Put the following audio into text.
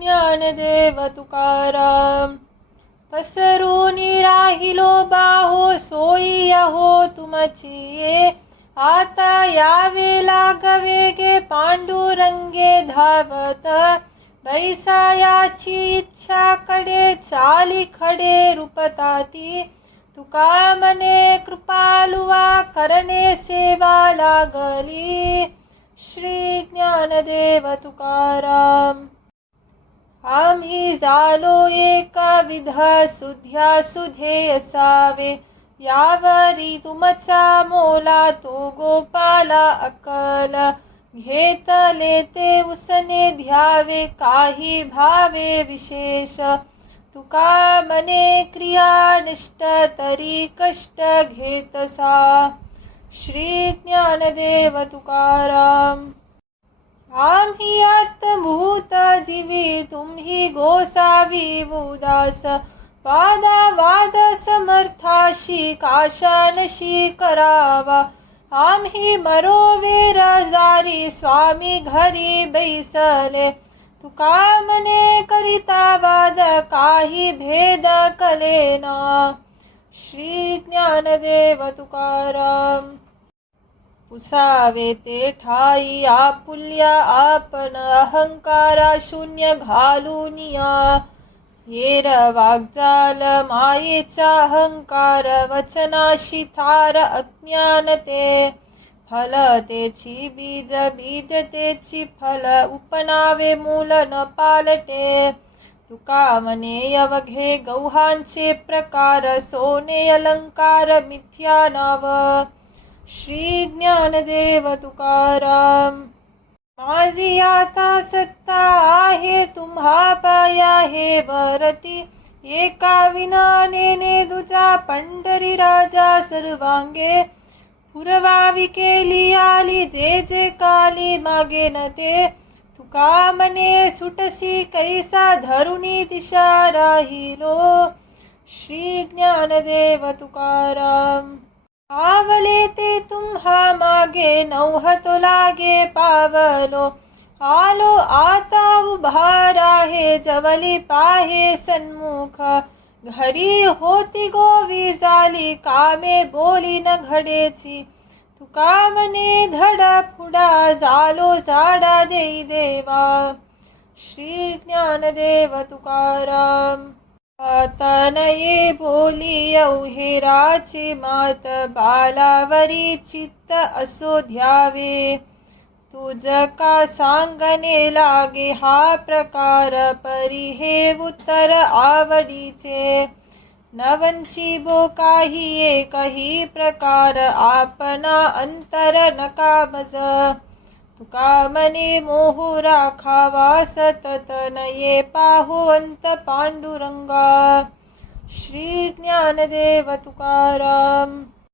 ज्ञानदेव तुकाराम. पसरूनी राहिलो बाहो सोयी हो तुमची ये. आता यावे लागवे गे पांडुरंगे धावत. बैसायाची इच्छा कडे चाली खडे रूपताती. तुका मने कृपालुवा करणे सेवा लागली. श्री ज्ञानदेव तुकाराम. आम्ही झालो एका विधा सुध्या सुधे असावे. यावरी तुमचा मोला तो गोपाला अकल. घेतले ते उसने ध्यावे काही भावे विशेष. तुका मने क्रियानिष्ठ तरी कष्ट घेतसा. श्री ज्ञानदेव तुकाराम. आम्ही अर्थभूत जीवी तुम्ही गोसावी उदास. वादावाद समर्थाशी काशानशी करावा. आम्ही मरोवे राजारी स्वामी घरी बैसले. तुका मने करिता वाद काही भेद कलेना. श्री ज्ञानदेव तुकाराम. पुसावे ते ठाई आपुल्या आपण अहंकारा शून्य घालूनिया. येर वाग्जाल मायेचा अहंकार वचनाशी थार अज्ञानते. फल तेची बीज बीज तेची फल उपनावे मूल न पालटे. तुका मने अवघे गौहांचे प्रकार सोने अलंकार मिथ्या नाव. श्री ज्ञानदेव तुकाराम. माझी आता सत्ता आहे तुम्हा पाया हे वरती. एका विनाने दुजा पंढरी राजा सर्वांगे. पुरवावी केली आली जे जे काली मागे न ते. तुका मने सुटसी कैसा धरुणी दिशा राहिलो. श्री ज्ञानदेव तुकाराम. आवले ते तुम्हा मागे नौहतो लागे पावलो. आलो आता उभा राहे जवली पाहे सन्मुख. घरी होती गोवी झाली कामे बोली न घडेची. तुका मने धडा फुडा झालो जाडा देई देवा. श्री ज्ञानदेव तुकाराम. आता नये बोली अवहेराची मात. बालावरी चित्त असो ध्यावे. तुझ का सांगणे लागे हा प्रकार. परी हे उत्तर आवडीचे. नवंची बो काही एकही प्रकार. आपणा अंतर नका मज. तुका मने मोह राखावा सतत. नये पाहुवंत पांडुरंगा. श्री ज्ञानदेव तुकाराम.